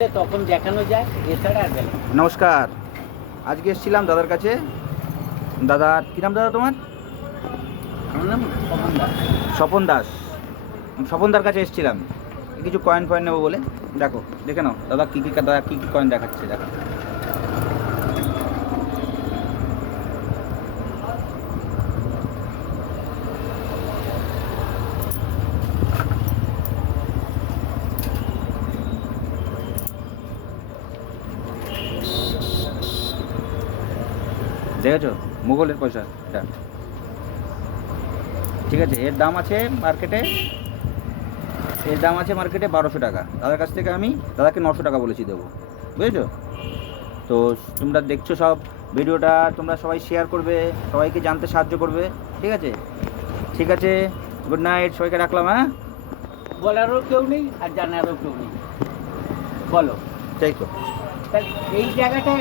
তখন দেখানো যায়, এছাড়া আর গেল। নমস্কার, আজকে এসেছিলাম দাদার কাছে। দাদার কী নাম দাদা তোমার? আমার নাম স্বপন দাস। স্বপন দাস। স্বপনদার কাছে এসেছিলাম কিছু কয়েন ফয়েন নেবো বলে। দেখো, দেখে নাও দাদা কী কী কয়েন দেখাচ্ছে। দেখো, দেখেছো? মুঘলের পয়সা এটা। ঠিক আছে, এর দাম আছে মার্কেটে 1200 টাকা। দাদার কাছ থেকে আমি দাদাকে 900 টাকা বলেছি দেবো, বুঝেছো? তো তোমরা দেখছো সব ভিডিওটা, তোমরা সবাই শেয়ার করবে, সবাইকে জানতে সাহায্য করবে। ঠিক আছে, ঠিক আছে, গুড নাইট, সবাইকে রাখলাম। হ্যাঁ, বলারও কেউ নেই আর জানারও কেউ নেই, বলো। তাই তো। তাহলে এই জায়গাটায়